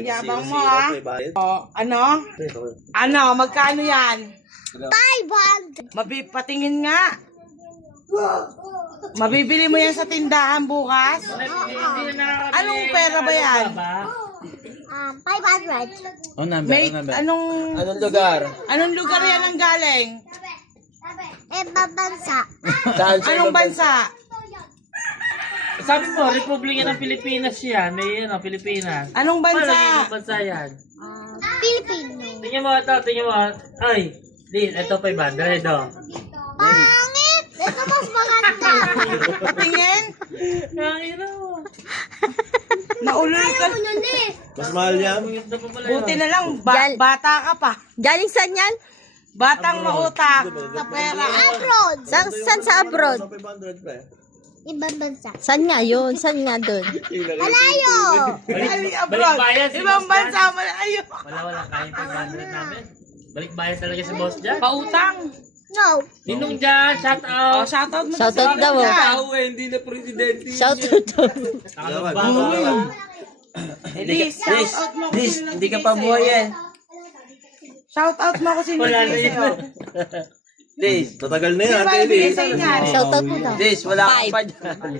Yabang mo ha. O, ano? Ano, magkano yan? 500. Patingin nga. Mabibili mo yan sa tindahan bukas? Anong pera ba yan? 500. Oh, number, May, number. anong lugar? Anong lugar yan ang galing? Ibang bansa. Saan Anong bansa? Sabi mo, Republika ng Pilipinas yan. May ano, Pilipinas. Anong bansa? Anong bansa yan? Pilipino. Tingnan mo ito, tingnan mo. Ay, Lin, ito 500, oh. Pangit! Ito mas maganda. Patingin? Ay, no. Naulol ka. Mas mahal yan. Ito pa pala Buti yun. na lang, bata ka pa. Galing saan yan? Batang mautak sa pera. Abroad. Saan sa abroad? 500 pa eh. Ibang bansa. Saan nga yun? Saan nga doon? Malayo. Ay, abroad. bayan si Ibang Boss bansa mo na. Ayun. Wala, kaya 500 namin. Balik bayan talaga si boss dyan. Pautang. No. Ninong dyan, shout Oh, out. shoutout mo. Shoutout daw. Hindi na presidente. Shout out. Elise, shoutout mo. Hindi ka pa buhay eh. Shoutout mo kung sino Wala na nagbigay yun. sa'yo. Liz, matagal na Sino yan. ba nagbigay sa'yo niyan? Shout out mo daw. Liz, wala ka Five. pa dyan.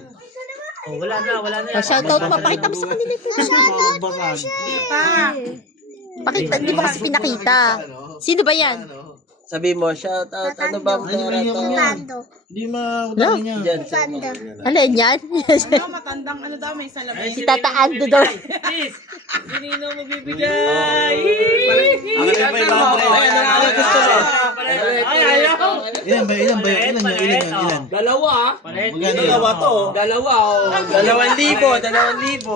Oh, wala na. Oh, shout out pa. Pakita mo sa kanila ito. Hindi pa. Pakita, hindi mo kasi pinakita. Sino ba yan? Sabi mo, shout out, ano ba ang pera to? Tando. No? Dyan, sa Tando. Ano yan? Ano, matandang ano daw, may salamin. Si Tata Ando daw. Please, sinino magbibigay? Ang ano pa yung Ay, ano gusto mo? Ay, ayaw. Ilan ba? Ilan? Dalawa. Palit. Dalawa to. Dalawa, oh. 2,000. 2,000.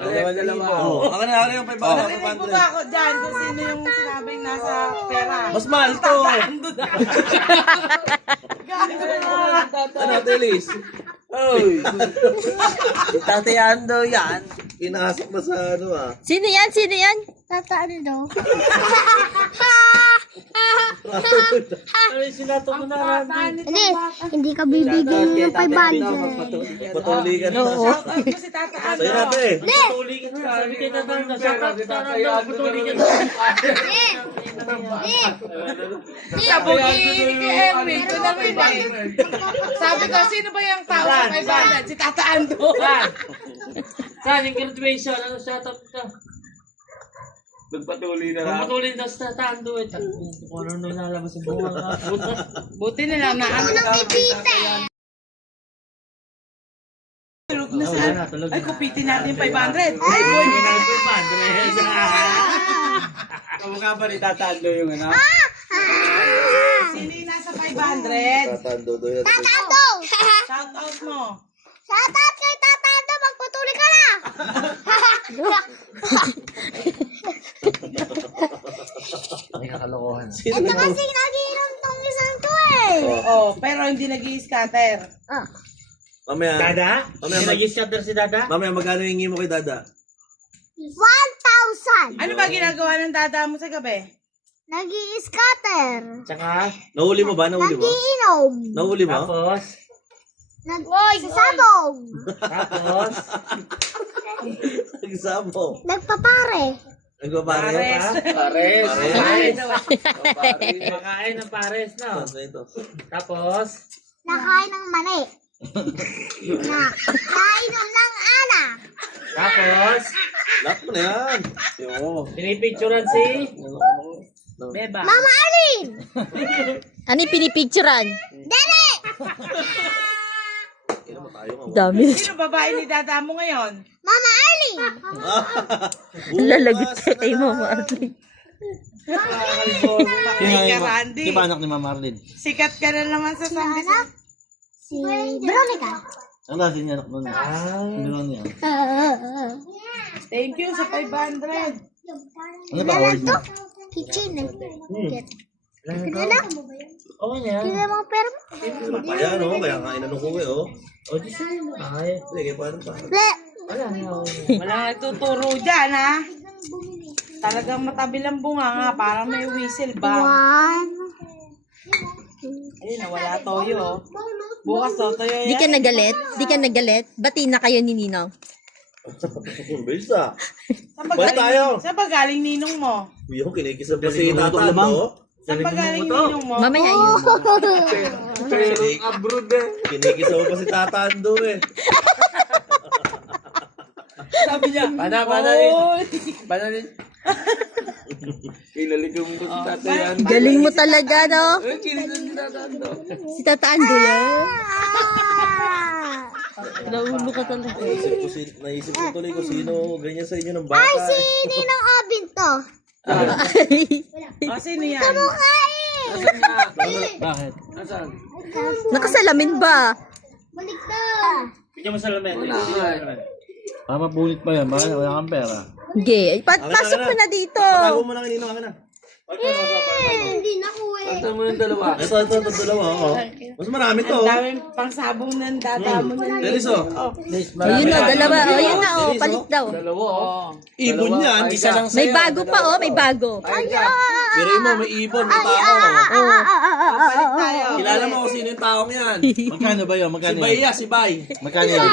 Ako na yung Narinig mo ba ako dyan kung sino yung sinabing nasa pera? Mas mahal to. Ando na. Gago na. Ano, Liz? Oy. Tatay Ando yan. Pinasok na sa ano ah. Sino yan? Sino yan? Tataano daw. Ay, sinato mo na. Hindi. Hindi ka bibigyan ng 500. Patuli ka na. Shoutout mo si Tata Ando. Sa'yo natin. Putuli ka na. Sabi kay Tatang na. Shout out sa Tatang. Putuli ka na. Sabugin kay Erwin. Ito na rin eh. Sabi ko, sino ba yung tao sa 500? Si Tata Ando. Saan yung graduation? Ano shout out ka? Nagpatuloy na Putuli na sa Tatang. Kung ano nung lalabas sa buwan ka. Buti na lang na ano. Unang pipita eh. Tulog na sa Wala na, tulog na. Ay, kupitin natin 500. Ay, boy, may nalagay pa. Kamukha pa ni Tatando yung ano? Sino yung nasa 500? Tatando doon yan. Tatato. Shoutout mo. Shoutout kay Tatato. Magpatuloy ka na. Ito kasi nagiinom tong isang to eh. Oh, pero hindi nag-i-scatter. Oh. Mamaya. Dada? Mamaya, Nag-i-scatter si Dada? mamaya magkano hingi mo kay Dada? 1,000. Ano ba ginagawa ng dada mo sa gabi? Nag-i-scatter. Tsaka, Nahuli mo ba? Nahuli mo? Nagiinom. Nahuli mo? tapos, Nagsasabog. tapos, Nagsabong. Nagpapare. Nagpapare. Pares. Pares. Pares. makain ng pares, no? Ito. Tapos, Nakain ng mani. Nainom ng anak. tapos, Lock mo na yan. Yo. pinipicturean si, Beba. Mama Alin. Ano yung pinipicturean? Dali. Kailan mo tayo nga. Dami. Sino babae ni dada mo ngayon? Mama Alin. Lalagot ka kay Mama Arlene. Kay Randy. Di ba anak ni Mama Arlene? Sikat ka na naman sa Sunday. Si Veronica. Ang lasi niya anak nun. Hindi lang niya. Thank you sa 500. Ano ba award mo? Kitchen. Kilala? okay na yan. Kilala mo pera mo? Kaya no, kaya nga inanong ko eh oh. O, di siya. Ay, Sige, paano pa? Le. wala na. Wala nagtuturo dyan, ha? Talagang matabi lang bunga nga. Parang may whistle ba? 1. Ayun, nawala toyo, oh. Bukas to, toyo Di yan. ka nagalit? Di ka nagalit? Bati na kayo ni Ninong. Bisa. Saan ba Balik tayo. galing, saan ba galing ninong mo? Yung kinikis na pa si Tatando. Saan ba galing ninong mo? Mamaya yun. Pero abroad eh. Kinikis na pa si Tatando eh. Sabi niya, Galing mo talaga, no? Si Tatando yan. Naulo ka talaga. Naisip ko tuloy kung sino ganyan sa inyo ng bata. Ay, Sino ng abin to? sino yan? Bakit? Nakasalamin ba? Baliktad. Bigyan mo sa lamin. Papapulit pa yan. Bakit wala kang pera? Sige. Pasok mo na dito. Patago mo na kanino ka na. Hindi na ko eh. Ito, dalawa. Oo. Mas marami to. Ang daming pangsabong ng dadamon ng Deliso. Ayun na, dalawa. O, yun na, o. Palit daw. Ibon yan. Isa lang May bago pa, o. May bago. Pero mo, may ibon, may tao. Papalit tayo. Kilala mo kung sino yung taong yan. Magkano ba yun? Si Magkano Bay yun? ya, si Bay. Magkano yun?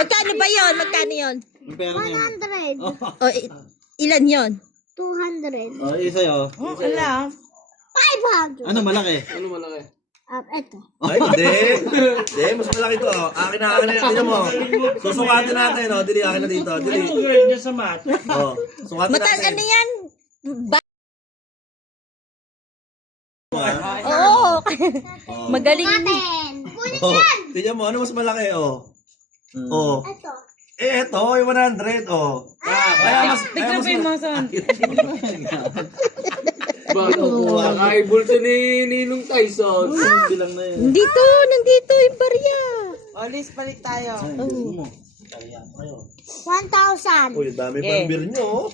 Magkano ba yun? Magkano yun? Yung pera niya. 100. O, ilan yun? 200. Oh, isa yun. Alam. 500. Ano malaki? Eto. Ay, hindi. Hindi, mas malaki to. Akin na. Tignan mo. Susukatin natin. Oh. Dili, akin na dito. Dili. Anong grade niya sa math? Oh. Sukatin natin. Ano yan? Ah. Oo. Magaling. Oh. Tignan mo, ano mas malaki? Oh. Oh. Eto. Eh, eto, yung 100. Oh. Kaya mas Tigrapin mo son. Bilang na yun. Nandito, nandito yung barya. Olis, palit tayo. 1,000. Uy, ang dami pang beer nyo. Oh.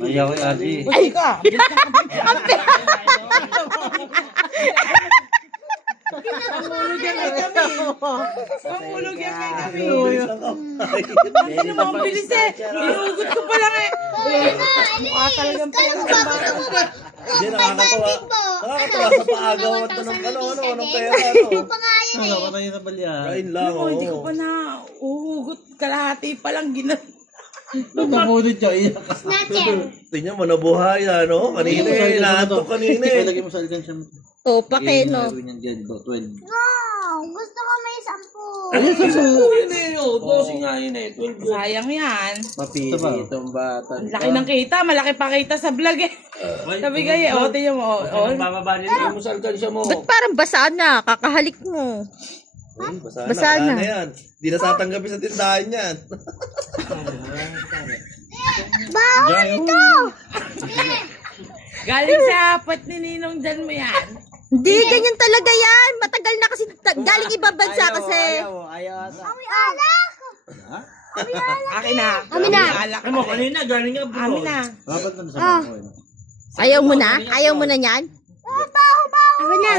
Ayaw kay Ate. Buti ka. Pamulog yan kay kami. Pamulog yan kay kami. Bilis lang ako. Ano naman ang bilis eh. Inugot ko pa lang eh. Mukha talagang pera ng bata. Hindi, nakakatawa. Nakakatawa sa paagaw at anong pera. Ano, patay na balya. Kain lang, Oh, hindi ko oh. pa na uhugot. Kalahati pa lang Papapulit siya. Iyak ka. Snatcher. Tingnan mo, nabuhay, ano? Kanina eh, naantok kanina eh. Ilagay mo sa alkansya mo. O, pakeno. Gawin yan dyan, 12. No, gusto ko may 10. Sayang yan. Papili itong bata. Ang laki ng kita. Malaki pa kita sa vlog eh. Sabi kaya, o, tingnan mo. O, Bababa nila yung Ba't parang basa na? Kakahalik mo. Basa na. Yan. Di na tatanggapin sa tindahan yan. Bawal ito. galing sa apat ni Ninong dyan mo yan. Hindi, ganyan talaga yan. Matagal na kasi, galing ibang bansa kasi. Awi alak. Akin na. Amin na. Alak Ano mo, kanina galing ka bro. Amin na. Dapat na sa bangko. Ayaw mo na? Ayaw mo na yan? Awi na.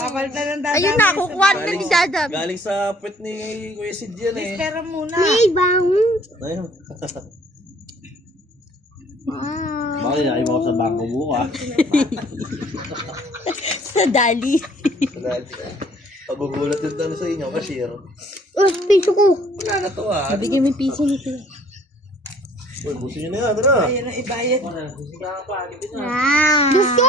Papapalitan ng dadami. Ayun na, kukuha na ni Dadam. Galing sa puwet ni Kuya Sid yan eh. Pera muna. May bangon. Ayun. Bakit na iba ko sa bangko buka? Sa dali. Pagugulat yung tanong sa inyo, cashier. Piso ko. Wala na to ah. Bigyan mo yung piso nito. Uy, busin nyo na yan, tara. Ayan ang ibayad. Gusto.